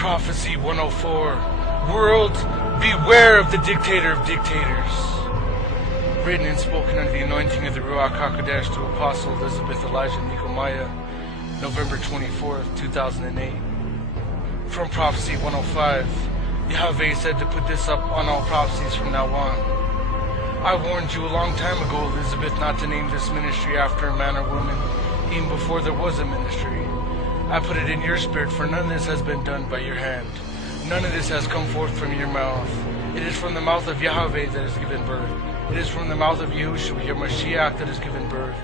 Prophecy 104. World, beware of the dictator of dictators. Written and spoken under the anointing of the Ruach HaKodesh through Apostle Elizabeth Elijah Nehemiah, November 24th, 2008. From Prophecy 105, Yahweh said to put this up on all prophecies from now on. I warned you a long time ago, Elizabeth, not to name this ministry after a man or woman, even before there was a ministry. I put it in your spirit, for none of this has been done by your hand. None of this has come forth from your mouth. It is from the mouth of Yahweh that has given birth. It is from the mouth of Yahushua, your Mashiach, that has given birth.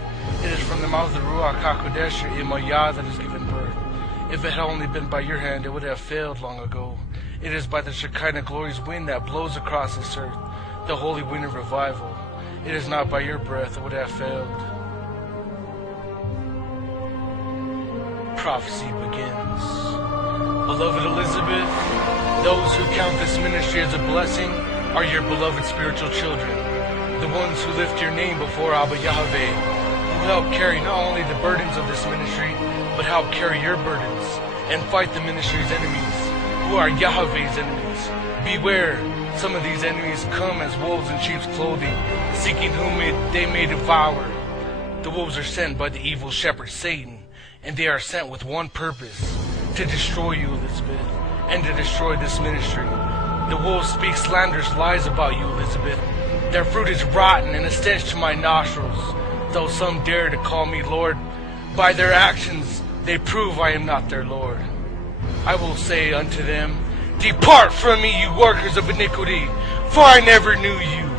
It is from the mouth of the Ruach HaKodesh, your Imayah, that has given birth. If it had only been by your hand, it would have failed long ago. It is by the Shekinah glory's wind that blows across this earth, the holy wind of revival. It is not by your breath, it would have failed. Prophecy begins. Beloved Elizabeth, those who count this ministry as a blessing are your beloved spiritual children, the ones who lift your name before Abba Yahweh, who help carry not only the burdens of this ministry, but help carry your burdens and fight the ministry's enemies, who are Yahweh's enemies. Beware, some of these enemies come as wolves in sheep's clothing, seeking whom they may devour. The wolves are sent by the evil shepherd Satan, and they are sent with one purpose, to destroy you, Elizabeth, and to destroy this ministry. The wolves speak slanderous lies about you, Elizabeth. Their fruit is rotten and a stench to my nostrils. Though some dare to call me Lord, by their actions they prove I am not their Lord. I will say unto them, depart from me, you workers of iniquity, for I never knew you.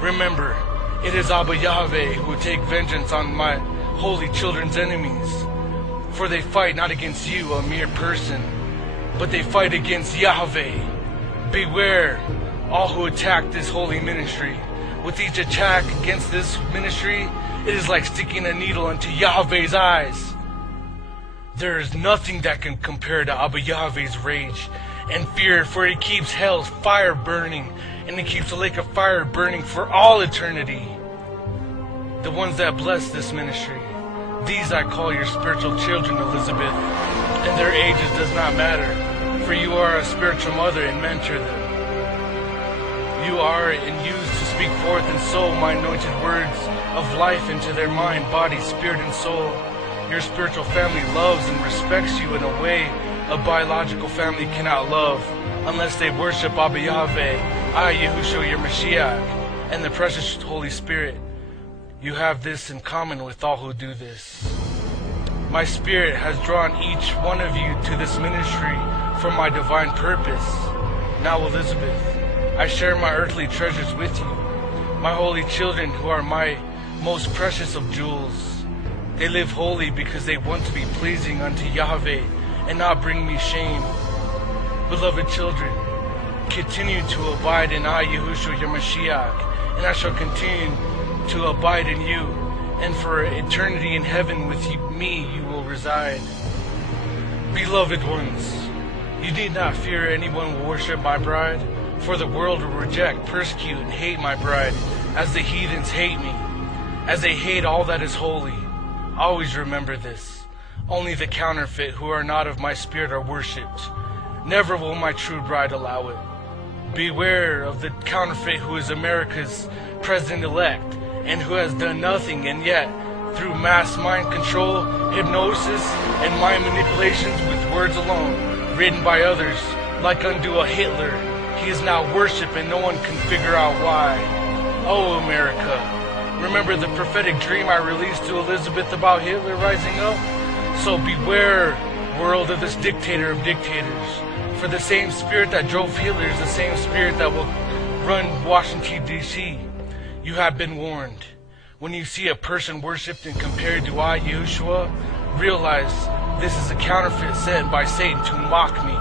Remember, it is Abba Yahweh who will take vengeance on my holy children's enemies. For they fight not against you, a mere person, but they fight against Yahweh. Beware, all who attack this holy ministry. With each attack against this ministry, it is like sticking a needle into Yahweh's eyes. There is nothing that can compare to Abba Yahweh's rage and fear, for he keeps hell's fire burning, and he keeps the lake of fire burning for all eternity. The ones that bless this ministry, these I call your spiritual children, Elizabeth, and their ages does not matter, for you are a spiritual mother and mentor them. You are and used to speak forth and sow my anointed words of life into their mind, body, spirit, and soul. Your spiritual family loves and respects you in a way a biological family cannot love, unless they worship Abba Yahweh, I, Yahushua, your Mashiach, and the precious Holy Spirit. You have this in common with all who do this. My spirit has drawn each one of you to this ministry for my divine purpose. Now, Elizabeth, I share my earthly treasures with you, my holy children who are my most precious of jewels. They live holy because they want to be pleasing unto Yahweh and not bring me shame. Beloved children, continue to abide in I, Yahushua, your Mashiach, and I shall continue to abide in you, and for eternity in heaven with me you will reside. Beloved ones, you need not fear anyone will worship my bride, for the world will reject, persecute, and hate my bride, as the heathens hate me, as they hate all that is holy. Always remember this. Only the counterfeit who are not of my spirit are worshipped. Never will my true bride allow it. Beware of the counterfeit who is America's president-elect, and who has done nothing, and yet, through mass mind control, hypnosis, and mind manipulations with words alone, written by others, like unto a Hitler, he is now worshipped and no one can figure out why. Oh, America, remember the prophetic dream I released to Elizabeth about Hitler rising up? So beware, world, of this dictator of dictators, for the same spirit that drove Hitler is the same spirit that will run Washington, D.C. You have been warned. When you see a person worshipped and compared to I, Yahushua, realize this is a counterfeit sent by Satan to mock me.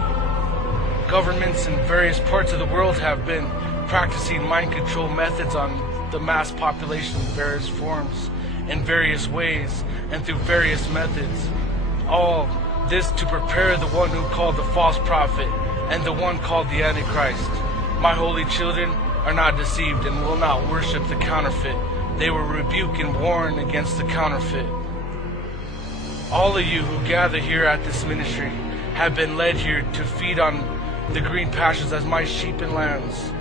Governments in various parts of the world have been practicing mind control methods on the mass population in various forms, in various ways, and through various methods. All this to prepare the one who called the false prophet and the one called the Antichrist. My holy children are not deceived and will not worship the counterfeit. They will rebuke and warn against the counterfeit. All of you who gather here at this ministry have been led here to feed on the green pastures as my sheep and lambs.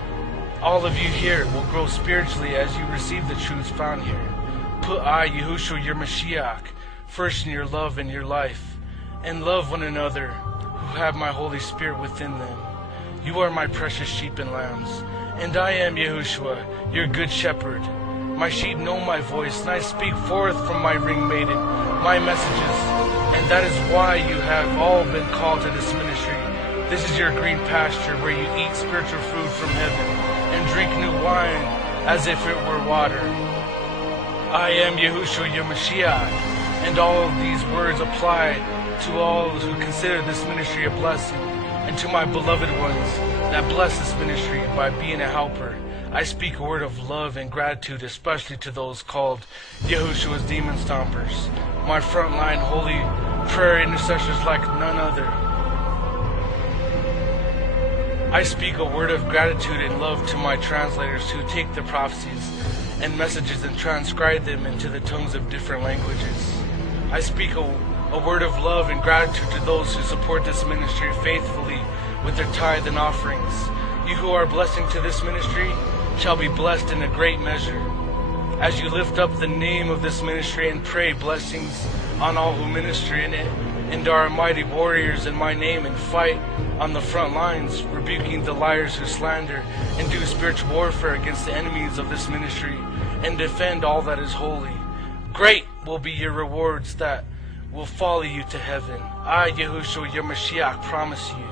All of you here will grow spiritually as you receive the truths found here. Put I, Yahushua, your Mashiach, first in your love and your life, and love one another who have my Holy Spirit within them. You are my precious sheep and lambs, and I am Yahushua, your good shepherd. My sheep know my voice, and I speak forth from my ring maiden, my messages, and that is why you have all been called to this ministry. This is your green pasture where you eat spiritual food from heaven and drink new wine as if it were water. I am Yahushua, your Mashiach, and all of these words apply to all who consider this ministry a blessing, and to my beloved ones that bless this ministry by being a helper. I speak a word of love and gratitude, especially to those called Yahushua's demon stompers, my frontline holy prayer intercessors like none other. I speak a word of gratitude and love to my translators who take the prophecies and messages and transcribe them into the tongues of different languages. I speak a word of love and gratitude to those who support this ministry faithfully with their tithe and offerings. You who are a blessing to this ministry shall be blessed in a great measure. As you lift up the name of this ministry and pray blessings on all who minister in it, and are mighty warriors in my name and fight on the front lines, rebuking the liars who slander and do spiritual warfare against the enemies of this ministry and defend all that is holy. Great will be your rewards that will follow you to heaven. I, Yahushua, your Mashiach, promise you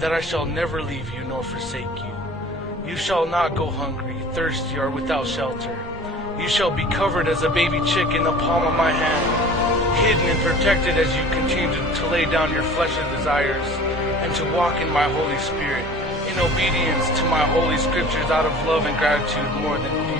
that I shall never leave you nor forsake you. You shall not go hungry, thirsty, or without shelter. You shall be covered as a baby chick in the palm of my hand, hidden and protected as you continue to lay down your fleshly desires and to walk in my Holy Spirit, in obedience to my holy scriptures out of love and gratitude more than fear.